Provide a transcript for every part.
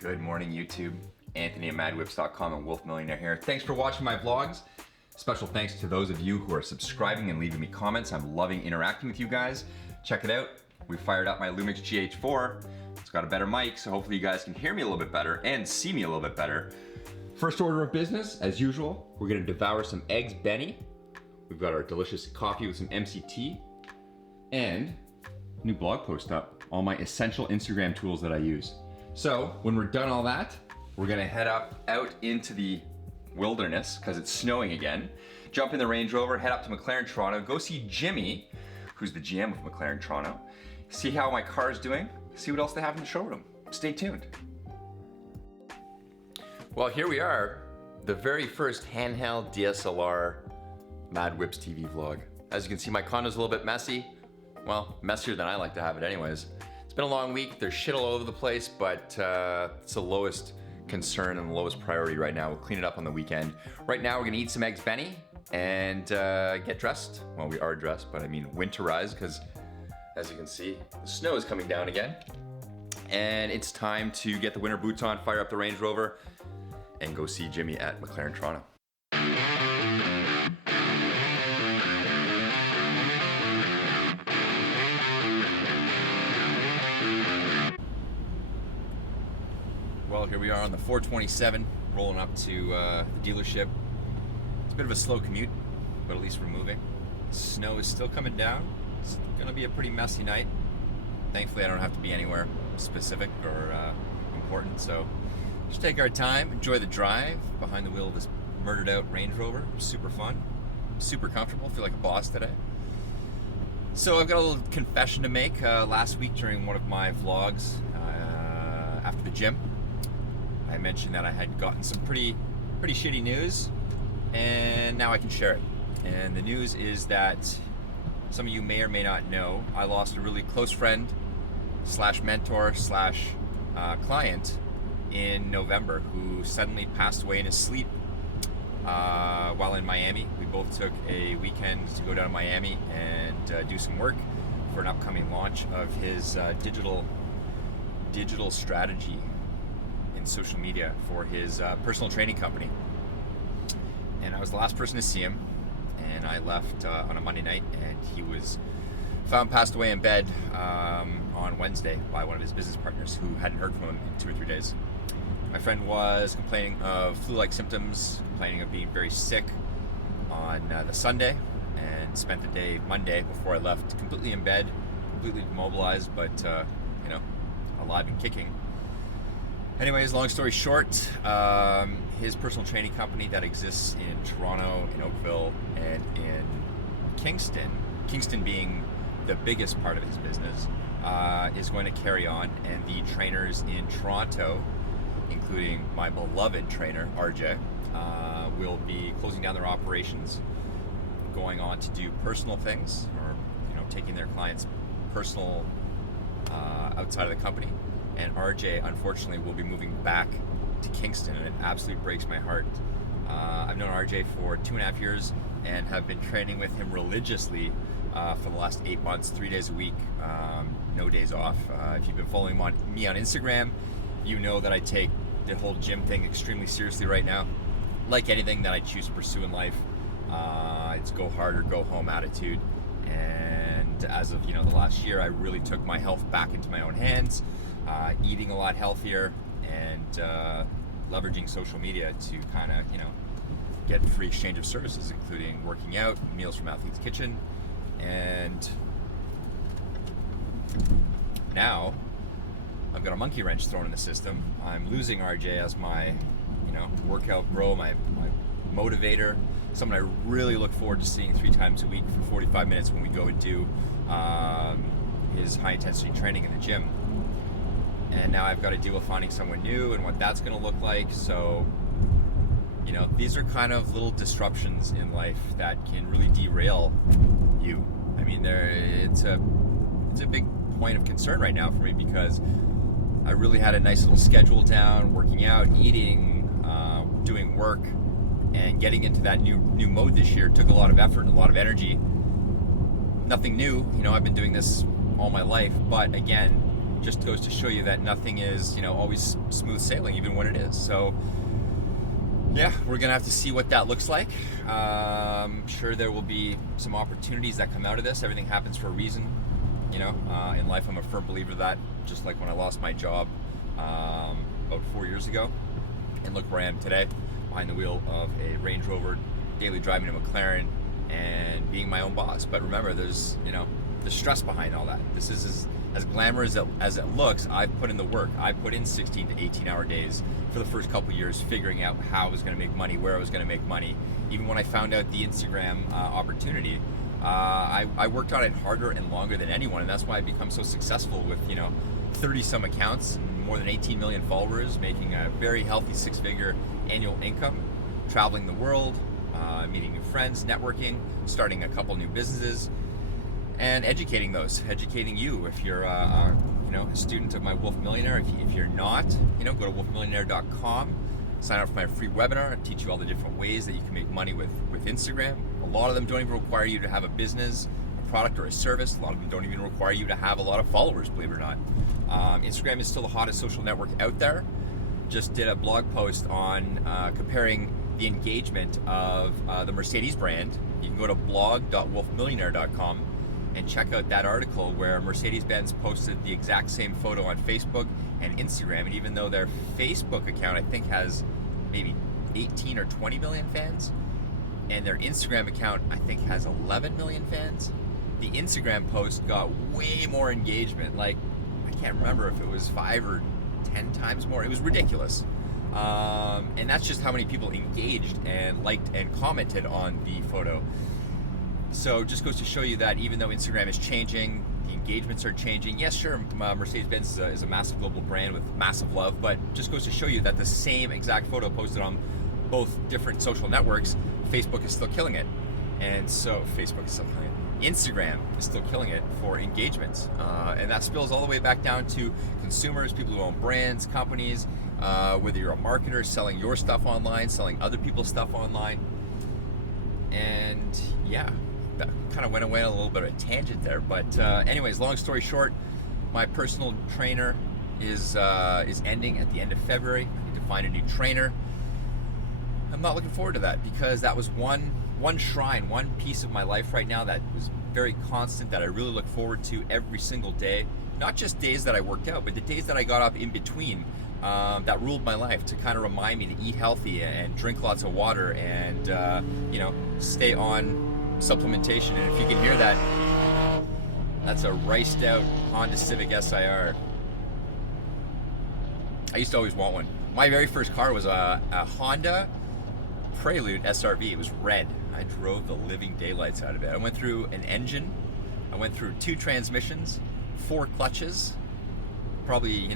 Good morning, YouTube. Anthony at MadWhips.com and Wolf Millionaire here. Thanks for watching my vlogs. Special thanks to those of you who are subscribing and leaving me comments. I'm loving interacting with you guys. Check it out. We fired up my Lumix GH4. It's got a better mic, so hopefully you guys can hear me a little bit better and see me a little bit better. First order of business, as usual, we're gonna devour some eggs Benny. We've got our delicious coffee with some MCT and new blog post up, all my essential Instagram tools that I use. So when we're done all that, we're gonna head out into the wilderness because it's snowing again, jump in the Range Rover, head up to McLaren Toronto, go see Jimmy, who's the GM of McLaren Toronto, see how my car is doing, see what else they have in the showroom. Stay tuned. Well, here we are, the very first handheld DSLR MadWhips TV vlog. As you can see, my condo's a little bit messy. Well, messier than I like to have it anyways. It's been a long week, there's shit all over the place, but it's the lowest concern and the lowest priority right now. We'll clean it up on the weekend. Right now we're gonna eat some eggs Benny and get dressed. Well, we are dressed, but I mean winterize, because as you can see, the snow is coming down again. And it's time to get the winter boots on, fire up the Range Rover, and go see Jimmy at McLaren Toronto. Well, here we are on the 427, rolling up to the dealership. It's a bit of a slow commute, but at least we're moving. Snow is still coming down. It's gonna be a pretty messy night. Thankfully, I don't have to be anywhere specific or important, so just take our time, enjoy the drive behind the wheel of this murdered out Range Rover. Super fun, super comfortable, feel like a boss today. So I've got a little confession to make. Last week during one of my vlogs after the gym, I mentioned that I had gotten some pretty shitty news, and now I can share it. And the news is that some of you may or may not know, I lost a really close friend slash mentor slash client in November who suddenly passed away in his sleep while in Miami. We both took a weekend to go down to Miami and do some work for an upcoming launch of his digital strategy in social media for his personal training company. And I was the last person to see him, and I left on a Monday night, and he was found passed away in bed on Wednesday by one of his business partners who hadn't heard from him in 2 or 3 days. My friend was complaining of flu-like symptoms, complaining of being very sick on the Sunday, and spent the day Monday before I left completely in bed, completely immobilized, but you know, alive and kicking. Anyways, long story short, his personal training company that exists in Toronto, in Oakville, and in Kingston being the biggest part of his business, is going to carry on, and the trainers in Toronto, including my beloved trainer, RJ, will be closing down their operations, going on to do personal things, or taking their clients' personal outside of the company. And RJ, unfortunately, will be moving back to Kingston, and it absolutely breaks my heart. I've known RJ for 2.5 years and have been training with him religiously for the last 8 months, 3 days a week, no days off. If you've been following me on Instagram, you know that I take the whole gym thing extremely seriously right now. Like anything that I choose to pursue in life, it's go hard or go home attitude. And as of the last year, I really took my health back into my own hands. Eating a lot healthier and leveraging social media to kind of, get free exchange of services, including working out, meals from Athlete's Kitchen, and now I've got a monkey wrench thrown in the system. I'm losing RJ as my, workout bro, my motivator, someone I really look forward to seeing 3 times a week for 45 minutes when we go and do his high intensity training in the gym. And now I've got to deal with finding someone new and what that's going to look like. So, these are kind of little disruptions in life that can really derail you. I mean, it's a big point of concern right now for me, because I really had a nice little schedule down, working out, eating, doing work, and getting into that new mode this year took a lot of effort and a lot of energy. Nothing new, I've been doing this all my life, but again, just goes to show you that nothing is, always smooth sailing, even when it is. So yeah, we're gonna have to see what that looks like. Sure, there will be some opportunities that come out of this. Everything happens for a reason, in life. I'm a firm believer of that. Just like when I lost my job about 4 years ago, and look where I am today, behind the wheel of a Range Rover, daily driving a McLaren, and being my own boss. But remember, there's stress behind all that. This is as glamorous as it looks. I've put in the work. I put in 16 to 18-hour days for the first couple years, figuring out how I was going to make money, where I was going to make money. Even when I found out the Instagram opportunity, I worked on it harder and longer than anyone, and that's why I've become so successful with 30 some accounts and more than 18 million followers, making a very healthy 6-figure annual income, traveling the world, meeting new friends, networking, starting a couple new businesses, and educating you. If you're a student of my Wolf Millionaire, if you're not, go to wolfmillionaire.com, sign up for my free webinar. I teach you all the different ways that you can make money with Instagram. A lot of them don't even require you to have a business, a product, or a service. A lot of them don't even require you to have a lot of followers, believe it or not. Instagram is still the hottest social network out there. Just did a blog post on comparing the engagement of the Mercedes brand. You can go to blog.wolfmillionaire.com and check out that article where Mercedes-Benz posted the exact same photo on Facebook and Instagram. And even though their Facebook account, I think, has maybe 18 or 20 million fans, and their Instagram account, I think, has 11 million fans, the Instagram post got way more engagement. Like, I can't remember if it was 5 or 10 times more. It was ridiculous. And that's just how many people engaged and liked and commented on the photo. So just goes to show you that even though Instagram is changing, the engagements are changing. Yes, sure, Mercedes-Benz is a massive global brand with massive love, but just goes to show you that the same exact photo posted on both different social networks, Facebook is still killing it. And so Facebook is still killing it. Instagram is still killing it for engagements. And that spills all the way back down to consumers, people who own brands, companies, whether you're a marketer selling your stuff online, selling other people's stuff online. And yeah, that kind of went away on a little bit of a tangent there. But anyways, long story short, my personal trainer is ending at the end of February. I need to find a new trainer. I'm not looking forward to that because that was one shrine, one piece of my life right now that was very constant, that I really look forward to every single day. Not just days that I worked out, but the days that I got up in between, that ruled my life, to kind of remind me to eat healthy and drink lots of water and stay on supplementation. And if you can hear that, that's a riced out Honda Civic SIR. I used to always want one. My very first car was a Honda Prelude SRV. It was red. I drove the living daylights out of it. I went through an engine, I went through 2 transmissions, 4 clutches, probably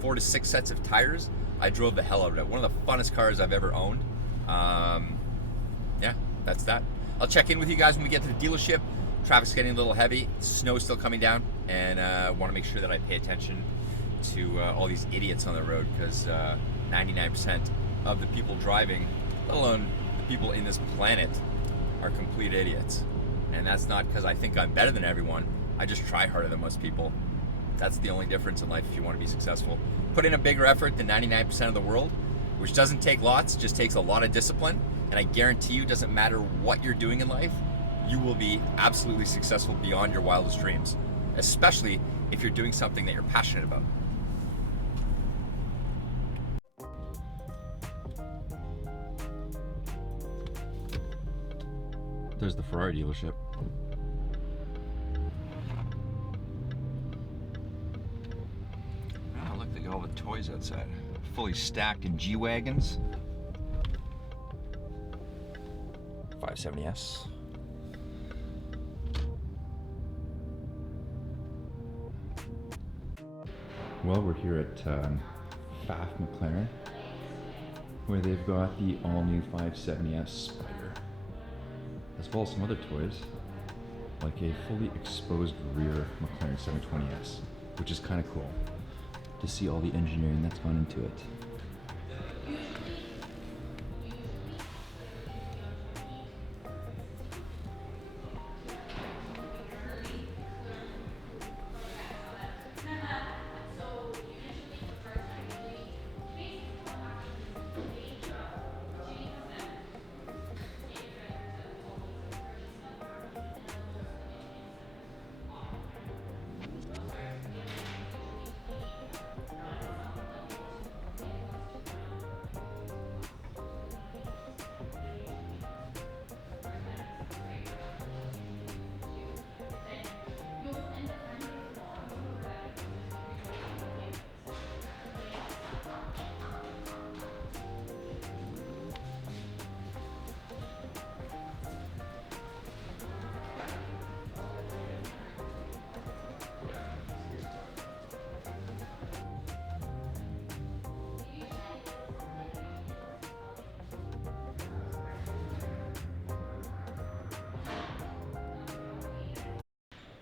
4 to 6 sets of tires. I drove the hell out of it. One of the funnest cars I've ever owned. Yeah, that's that. I'll check in with you guys when we get to the dealership. Traffic's getting a little heavy, snow's still coming down, and want to make sure that I pay attention to all these idiots on the road, because 99% of the people driving, let alone the people in this planet, are complete idiots. And that's not because I think I'm better than everyone. I just try harder than most people. That's the only difference in life if you want to be successful. Put in a bigger effort than 99% of the world, which doesn't take lots, just takes a lot of discipline. And I guarantee you, it doesn't matter what you're doing in life, you will be absolutely successful beyond your wildest dreams, especially if you're doing something that you're passionate about. There's the Ferrari dealership. Oh, look, they got all the toys outside. Fully stacked in G-Wagons. 570S. Well, we're here at Pfaff McLaren, where they've got the all-new 570S Spider, as well as some other toys, like a fully exposed rear McLaren 720S, which is kind of cool to see all the engineering that's gone into it.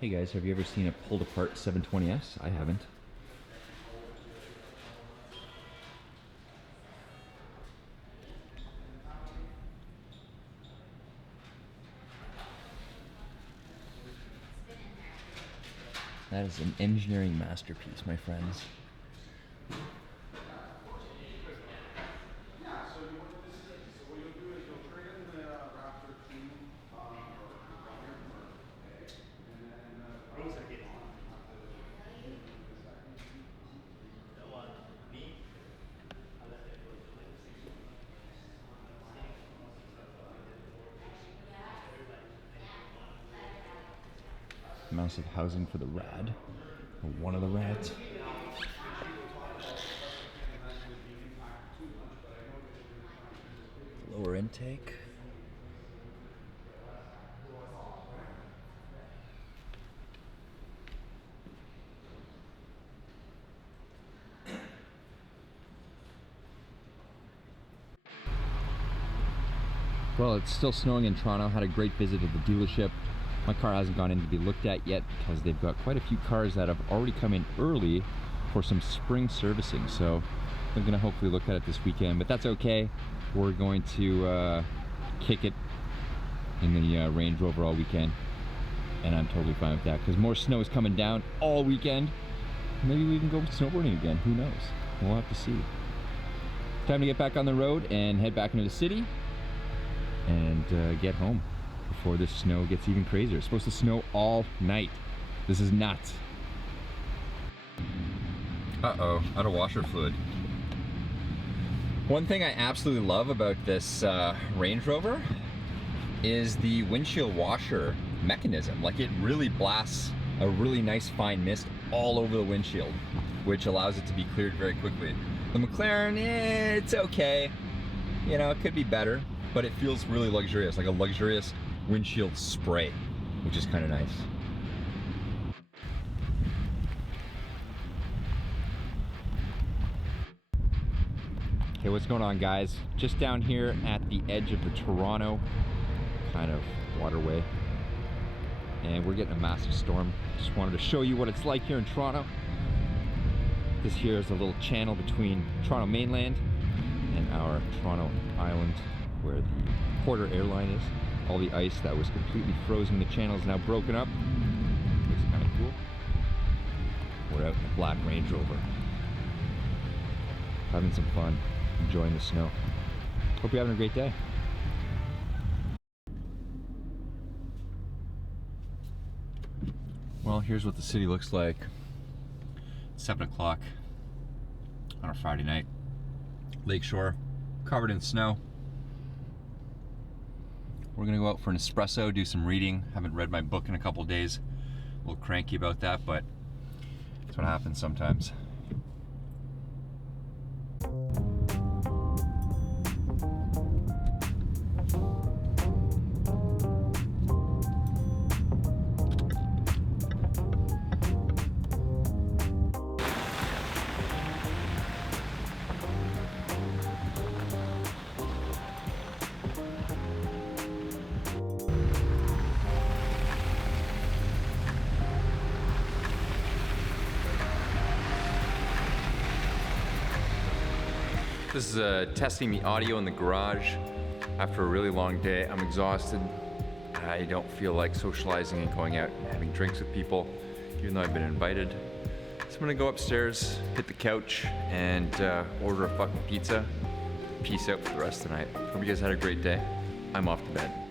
Hey guys, have you ever seen a pulled apart 720S? I haven't. That is an engineering masterpiece, my friends. Massive housing for the rad, or one of the rads. Lower intake. Well, it's still snowing in Toronto. Had a great visit at the dealership. My car hasn't gone in to be looked at yet because they've got quite a few cars that have already come in early for some spring servicing. So I'm gonna hopefully look at it this weekend, but that's okay. We're going to kick it in the Range Rover all weekend, and I'm totally fine with that because more snow is coming down all weekend. Maybe we can go snowboarding again, who knows? We'll have to see. Time to get back on the road and head back into the city and get home before this snow gets even crazier. It's supposed to snow all night. This is nuts. Uh-oh, out of washer fluid. One thing I absolutely love about this Range Rover is the windshield washer mechanism. Like, it really blasts a really nice fine mist all over the windshield, which allows it to be cleared very quickly. The McLaren, it's okay. You know, it could be better, but it feels really luxurious, like a luxurious windshield spray, which is kind of nice. Hey, what's going on, guys? Just down here at the edge of the Toronto kind of waterway, and we're getting a massive storm. Just wanted to show you what it's like here in Toronto. This here is a little channel between Toronto mainland and our Toronto island where the Porter airline is. All the ice that was completely frozen, the channel is now broken up. Looks kind of cool. We're out in a black Range Rover, having some fun, enjoying the snow. Hope you're having a great day. Well, here's what the city looks like. It's 7 o'clock on a Friday night. Lakeshore, covered in snow. We're gonna go out for an espresso, do some reading. Haven't read my book in a couple days. A little cranky about that, but that's what happens sometimes. This is testing the audio in the garage. After a really long day, I'm exhausted. I don't feel like socializing and going out and having drinks with people, even though I've been invited. So I'm gonna go upstairs, hit the couch, and order a fucking pizza. Peace out for the rest of the night. Hope you guys had a great day. I'm off to bed.